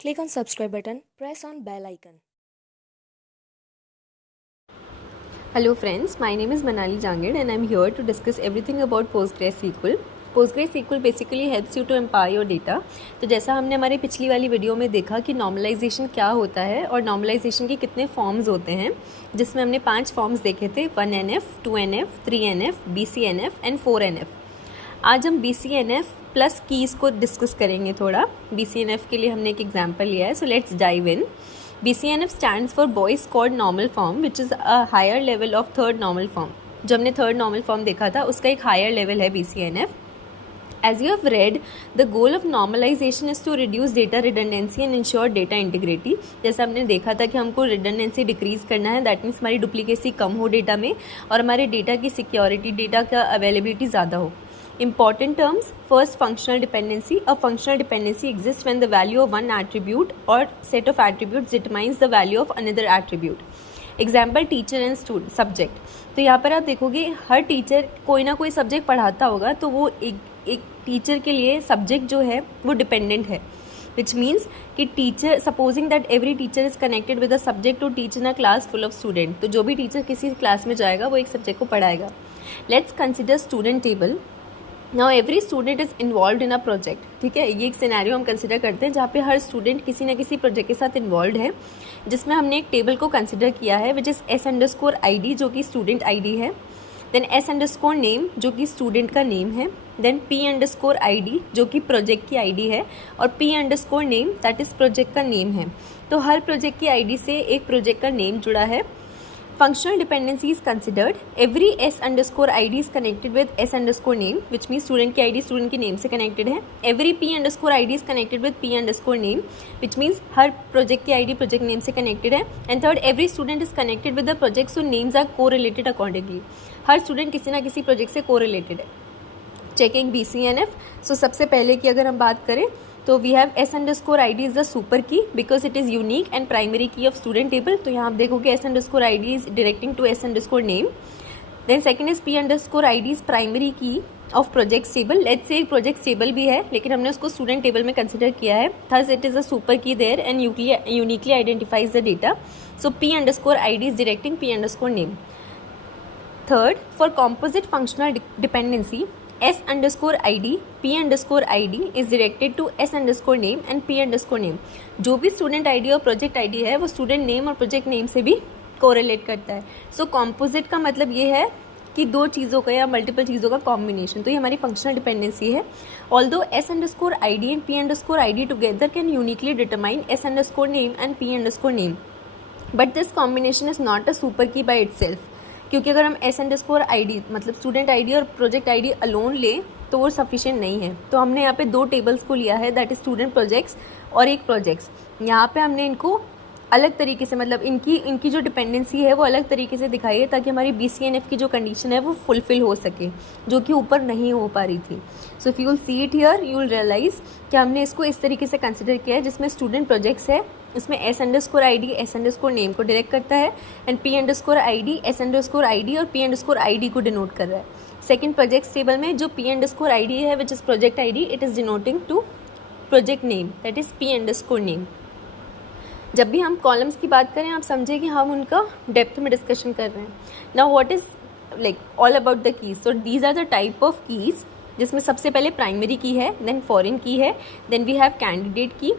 Click on subscribe button, press on bell icon. Hello friends, my name is Manali Jangid and I am here to discuss everything about PostgreSQL. PostgreSQL basically helps you to empower your data. तो जैसा हमने हमारी पिछली वाली video में देखा कि normalisation क्या होता है और नॉर्मलाइजेशन के कितने फॉर्म्स होते हैं, जिसमें हमने 5 फॉर्म्स देखे थे 1NF, 2NF, 3NF, BCNF and 4NF. आज हम BCNF प्लस कीज़ को डिस्कस करेंगे थोड़ा. BCNF के लिए हमने एक एग्जाम्पल लिया है, so let's dive in. BCNF stands for Boyce Codd Normal Form, which is a higher level of third normal form. जो हमने थर्ड नॉर्मल फॉर्म देखा था उसका एक हायर लेवल है BCNF. As you have read, the goal of normalization is to reduce data redundancy and ensure data integrity. जैसा हमने देखा था कि हमको redundancy डिक्रीज करना है, दैट मीन्स हमारी डुप्लीकेसी कम हो डेटा में और हमारे डेटा की सिक्योरिटी, डेटा का अवेलेबिलिटी ज़्यादा हो. Important terms. First, functional dependency. A functional dependency exists when the value of one attribute or set of attributes determines the value of another attribute. Example, teacher and student subject. तो यहाँ पर आप देखोगे हर teacher कोई ना कोई subject पढ़ाता होगा, तो वो एक टीचर के लिए सब्जेक्ट जो है वो डिपेंडेंट है, which means कि teacher, supposing that every teacher is connected with a subject to teach in a class full of student, तो जो भी टीचर किसी क्लास में जाएगा वो एक सब्जेक्ट को पढ़ाएगा. Let's consider student table. Now every student is involve in a project. ठीक है, ये एक सिनेरियो हम कंसिडर करते हैं जहाँ पे हर स्टूडेंट किसी न किसी प्रोजेक्ट के साथ इन्वॉल्व है, जिसमें हमने एक टेबल को कंसिडर किया है विच इज़ S_ID जो कि स्टूडेंट ID है, देन S_name जो कि स्टूडेंट का नेम है, देन P_ID जो कि प्रोजेक्ट की ID है, और P_name दैट इज़ प्रोजेक्ट का नेम है. तो हर प्रोजेक्ट की ID से एक प्रोजेक्ट का नेम जुड़ा है. Functional dependency is considered. Every S_ID is connected with S_name, which means student की ID student के name से connected है. Every P_ID is connected with P_name, which means her project की ID project name से connected है. And third, every student is connected with the project, so names are correlated accordingly. Her student किसी ना किसी project से correlated है. Checking BCNF. So सबसे पहले की अगर हम बात करें तो we have S_ID is the super key because it is unique and primary key of student table. तो यहाँ आप देखोगे S_ID is directing to S_name. Then second is P_ID is primary key of project table. Let's say project table भी है लेकिन हमने उसको student table में कंसिडर किया है, thus it is a super key there and uniquely identifies the data. So P_ID is directing P_name. Third, for composite functional dependency, S_ID, P_ID is directed to S_name and P_name. जो भी student ID और project ID है वो student name और project name से भी correlate करता है. सो कॉम्पोजिट का मतलब ये है कि दो चीज़ों का या मल्टीपल चीज़ों का कॉम्बिनेशन. तो ये हमारी फंक्शनल डिपेंडेंसी है. Although S_ID and P_ID together can uniquely determine S_name and P_name, but this combination is not a super की बाई इट सेल्फ. क्योंकि अगर हम S_ID मतलब स्टूडेंट ID और प्रोजेक्ट ID अलोन लें तो वो सफिशिएंट नहीं है. तो हमने यहाँ पे दो टेबल्स को लिया है, दैट इज स्टूडेंट प्रोजेक्ट्स और एक प्रोजेक्ट्स. यहाँ पे हमने इनको अलग तरीके से, मतलब इनकी जो डिपेंडेंसी है वो अलग तरीके से दिखाई है ताकि हमारी BCNF की जो कंडीशन है वो फुलफिल हो सके, जो कि ऊपर नहीं हो पा रही थी. So if you will see it here you will realize कि हमने इसको इस तरीके से कंसिडर किया है जिसमें स्टूडेंट प्रोजेक्ट्स है, इसमें S_ID S_name को डायरेक्ट करता है एंड P_ID S_ID और P_ID को डिनोट कर रहा है. सेकंड प्रोजेक्ट्स टेबल में जो P_ID है which is project ID, it is denoting to project name that is P_name. जब भी हम कॉलम्स की बात करें आप समझे कि हम उनका डेप्थ में डिस्कशन कर रहे हैं. Now what is like all about the keys. So these are the type of keys, जिसमें सबसे पहले प्राइमरी की है, देन फॉरेन की है, देन वी हैव कैंडिडेट की,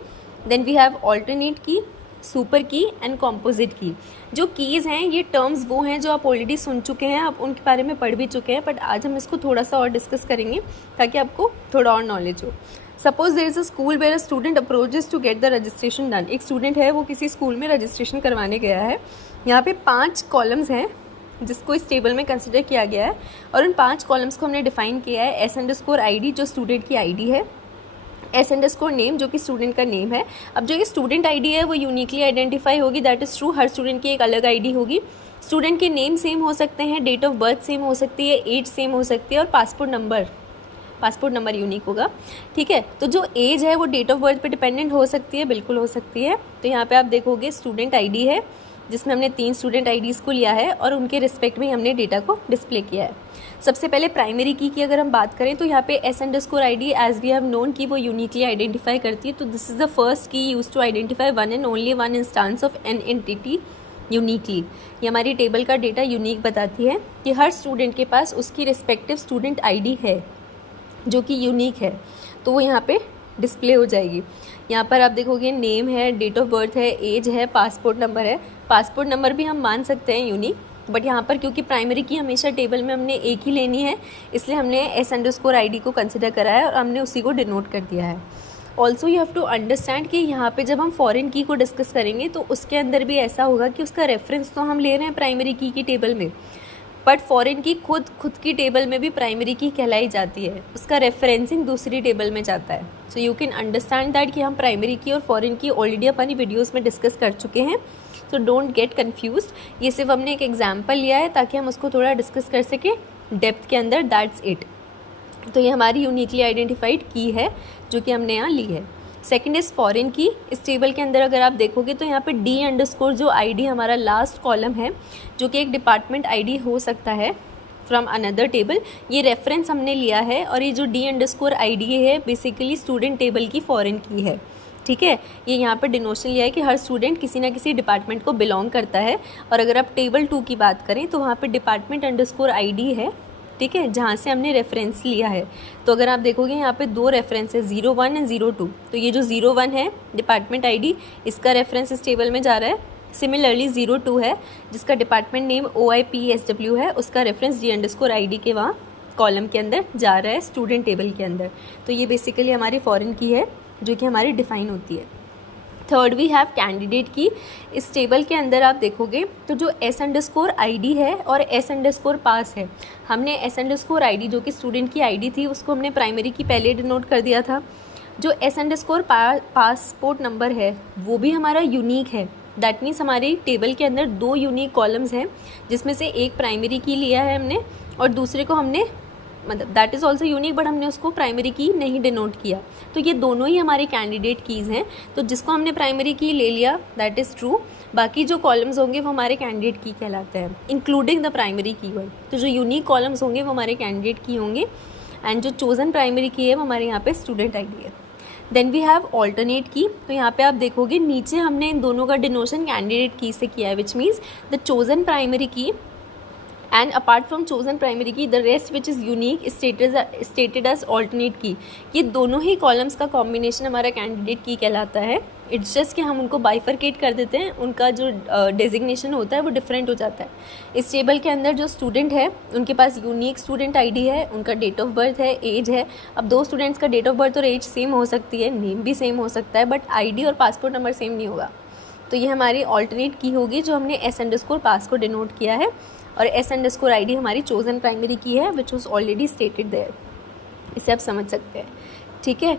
देन वी हैव ऑल्टरनेट की, सुपर की एंड कॉम्पोजिट की. जो कीज़ हैं ये टर्म्स वो हैं जो आप ऑलरेडी सुन चुके हैं, आप उनके बारे में पढ़ भी चुके हैं, बट आज हम इसको थोड़ा सा और डिस्कस करेंगे ताकि आपको थोड़ा और नॉलेज हो. Suppose there is a school where a student approaches to get the registration done. एक स्टूडेंट है वो किसी स्कूल में रजिस्ट्रेशन करवाने गया है. यहाँ पे 5 कॉलम्स हैं जिसको इस टेबल में कंसिडर किया गया है और उन 5 कॉलम्स को हमने डिफाइन किया है. S_ID जो स्टूडेंट की ID है, S_name जो कि स्टूडेंट का नेम है. अब जो ये स्टूडेंट ID है वो यूनिकली आइडेंटिफाई होगी, that is true. Her student की एक अलग ID होगी. स्टूडेंट के नेम सेम हो सकते हैं, डेट ऑफ बर्थ सेम हो सकती है, एज सेम हो सकती है और पासपोर्ट नंबर यूनिक होगा. ठीक है, तो जो एज है वो डेट ऑफ बर्थ पे डिपेंडेंट हो सकती है, बिल्कुल हो सकती है. तो यहाँ पे आप देखोगे स्टूडेंट ID है, जिसमें हमने 3 स्टूडेंट आईडीज़ को लिया है और उनके रिस्पेक्ट में हमने डेटा को डिस्प्ले किया है। सबसे पहले प्राइमरी की अगर हम बात करें तो यहाँ पे s_id as we have known कि वो यूनिकली आइडेंटिफाई करती है। तो this is the first key use to identify one and only one instance of an entity uniquely. ये हमारी टेबल का डेटा यूनिक बताती है कि हर स्टूडेंट के पास उसकी रिस्पेक्टिव स्टूडेंट आईडी है जो कि यूनिक है, तो वो यहाँ पे डिस्प्ले हो जाएगी। यहाँ पर आप देखोगे नेम है, डेट ऑफ बर्थ है, एज है, पासपोर्ट नंबर है। पासपोर्ट नंबर भी हम मान सकते हैं यूनिक, बट यहाँ पर क्योंकि प्राइमरी की हमेशा टेबल में हमने एक ही लेनी है, इसलिए हमने s_id को कंसिडर करा है और हमने उसी को डिनोट कर दिया है। Also you have to understand कि यहाँ पे जब हम फॉरेन की को डिस्कस करेंगे तो उसके अंदर भी ऐसा होगा कि उसका रेफरेंस तो हम ले रहे हैं प्राइमरी की टेबल में, बट फॉरेन की खुद की टेबल में भी प्राइमरी की कहलाई जाती है, उसका रेफरेंसिंग दूसरी टेबल में जाता है। So you can understand that कि हम प्राइमरी की और फॉरेन की ऑलरेडी अपनी वीडियोस में डिस्कस कर चुके हैं, सो डोंट गेट कन्फ्यूज्ड। ये सिर्फ हमने एक एग्जांपल लिया है ताकि हम उसको थोड़ा डिस्कस कर सकें डेप्थ के अंदर, दैट्स इट। तो ये हमारी यूनिकली आइडेंटिफाइड की है जो कि हमने यहाँ ली है। सेकंड इज़ फॉरेन की। इस टेबल के अंदर अगर आप देखोगे तो यहाँ पे d_ जो आईडी हमारा लास्ट कॉलम है, जो कि एक डिपार्टमेंट आईडी हो सकता है फ्रॉम अनदर टेबल, ये रेफरेंस हमने लिया है। और ये जो d_ आईडी है बेसिकली स्टूडेंट टेबल की फॉरेन की है, ठीक है। ये यहाँ पे डिनोशन लिया है कि हर स्टूडेंट किसी ना किसी डिपार्टमेंट को बिलोंग करता है। और अगर आप टेबल 2 की बात करें तो वहाँ पे डिपार्टमेंट _ID है, ठीक है, जहाँ से हमने रेफरेंस लिया है। तो अगर आप देखोगे यहाँ पे 2 रेफरेंस है, 01 एंड 02। तो ये जो 01 है डिपार्टमेंट आईडी, इसका रेफरेंस इस टेबल में जा रहा है। सिमिलरली 02 है जिसका डिपार्टमेंट नेम OIPSW है, उसका रेफरेंस d_ID के वहाँ कॉलम के अंदर जा रहा है स्टूडेंट टेबल के अंदर। तो ये बेसिकली हमारी फॉरेन की है जो कि हमारी डिफ़ाइन होती है। थर्ड वी हैव कैंडिडेट की। इस टेबल के अंदर आप देखोगे तो जो s_id है और s_pass है, हमने s_id जो कि स्टूडेंट की आईडी थी उसको हमने प्राइमरी की पहले डिनोट कर दिया था। जो s_पासपोर्ट नंबर है वो भी हमारा यूनिक है। दैट मीन्स हमारी टेबल के अंदर 2 यूनिक कॉलम्स हैं, जिसमें से एक प्राइमरी की लिया है हमने और दूसरे को हमने मतलब that is also unique, but हमने उसको प्राइमरी की नहीं डिनोट किया। तो ये दोनों ही हमारी कैंडिडेट कीज़ हैं। तो जिसको हमने प्राइमरी की ले लिया दैट इज़ ट्रू, बाकी जो कॉलम्स होंगे वो हमारे कैंडिडेट की कहलाते हैं, इंक्लूडिंग द प्राइमरी की वन। तो जो यूनिक कॉलम्स होंगे वो हमारे कैंडिडेट की होंगे एंड जो चोज़न प्राइमरी की है वो हमारे यहाँ पे स्टूडेंट आईडी है। देन वी हैव ऑल्टरनेट की। तो यहाँ पे आप देखोगे नीचे हमने इन दोनों का डिनोशन कैंडिडेट की से किया है, which means the chosen primary की and apart from chosen primary key the rest which is unique stated as alternate key। ये दोनों ही कॉलम्स का कॉम्बिनेशन हमारा कैंडिडेट की कहलाता है। इट्स जस्ट कि हम उनको बाइफरकेट कर देते हैं, उनका जो डेजिग्नेशन होता है वो डिफरेंट हो जाता है। इस टेबल के अंदर जो स्टूडेंट है उनके पास यूनिक स्टूडेंट आईडी है, उनका डेट ऑफ बर्थ है, एज है। अब 2 स्टूडेंट्स का डेट ऑफ बर्थ और एज सेम हो सकती है, नेम भी सेम हो सकता है, बट आईडी और पासपोर्ट नंबर सेम नहीं होगा। तो ये हमारी ऑल्टरनेट की होगी जो हमने s_pass को डिनोट किया है, और s_id हमारी चोज़न प्राइमरी की है which was already stated there. इसे आप समझ सकते हैं, ठीक है।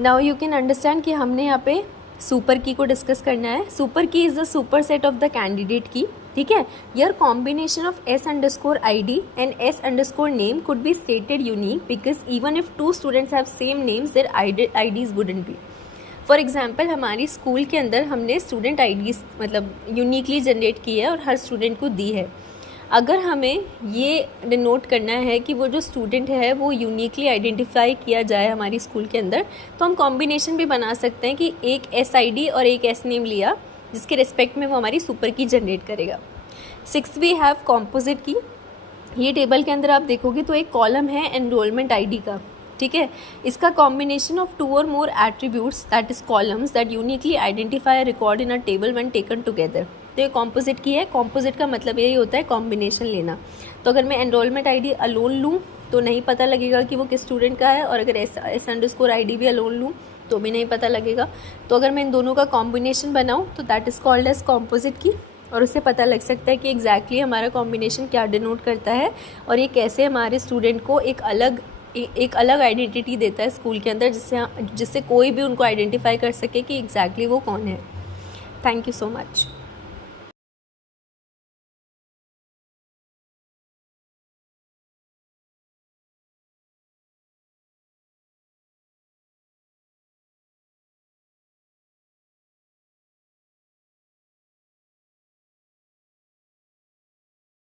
नाउ यू कैन अंडरस्टैंड कि हमने यहाँ पे सुपर की को डिस्कस करना है। सुपर की is the super set of the candidate की, ठीक है। Your combination of s_id and s_name could be stated unique because even if 2 students have same names their IDs wouldn't be। For example हमारी school के अंदर हमने student IDs मतलब uniquely generate की है और हर स्टूडेंट को दी है। अगर हमें ये डिनोट करना है कि वो जो स्टूडेंट है वो यूनिकली आइडेंटिफाई किया जाए हमारी स्कूल के अंदर, तो हम कॉम्बिनेशन भी बना सकते हैं कि एक SID और एक S_name लिया जिसके रिस्पेक्ट में वो हमारी सुपर की जनरेट करेगा। 6 वी हैव कॉम्पोजिट की। ये टेबल के अंदर आप देखोगे तो एक कॉलम है एनरोलमेंट आईडी का, ठीक है। इसका combination of 2 or more attributes that is columns that uniquely identify record in a table when taken together. तो ये कॉम्पोजिट की है। कॉम्पोजिट का मतलब यही होता है कॉम्बिनेशन लेना। तो अगर मैं एनरोलमेंट आईडी अलोन लूँ तो नहीं पता लगेगा कि वो किस स्टूडेंट का है, और अगर s_id भी अलोन लूँ तो भी नहीं पता लगेगा। तो अगर मैं इन दोनों का कॉम्बिनेशन बनाऊँ तो that is called as composite key, और उससे पता लग सकता है कि एग्जैक्टली हमारा कॉम्बिनेशन क्या डिनोट करता है और ये कैसे हमारे स्टूडेंट को एक अलग आइडेंटिटी देता है स्कूल के अंदर, जिससे कोई भी उनको आइडेंटिफाई कर सके कि एग्जैक्टली वो कौन है। Thank you so much.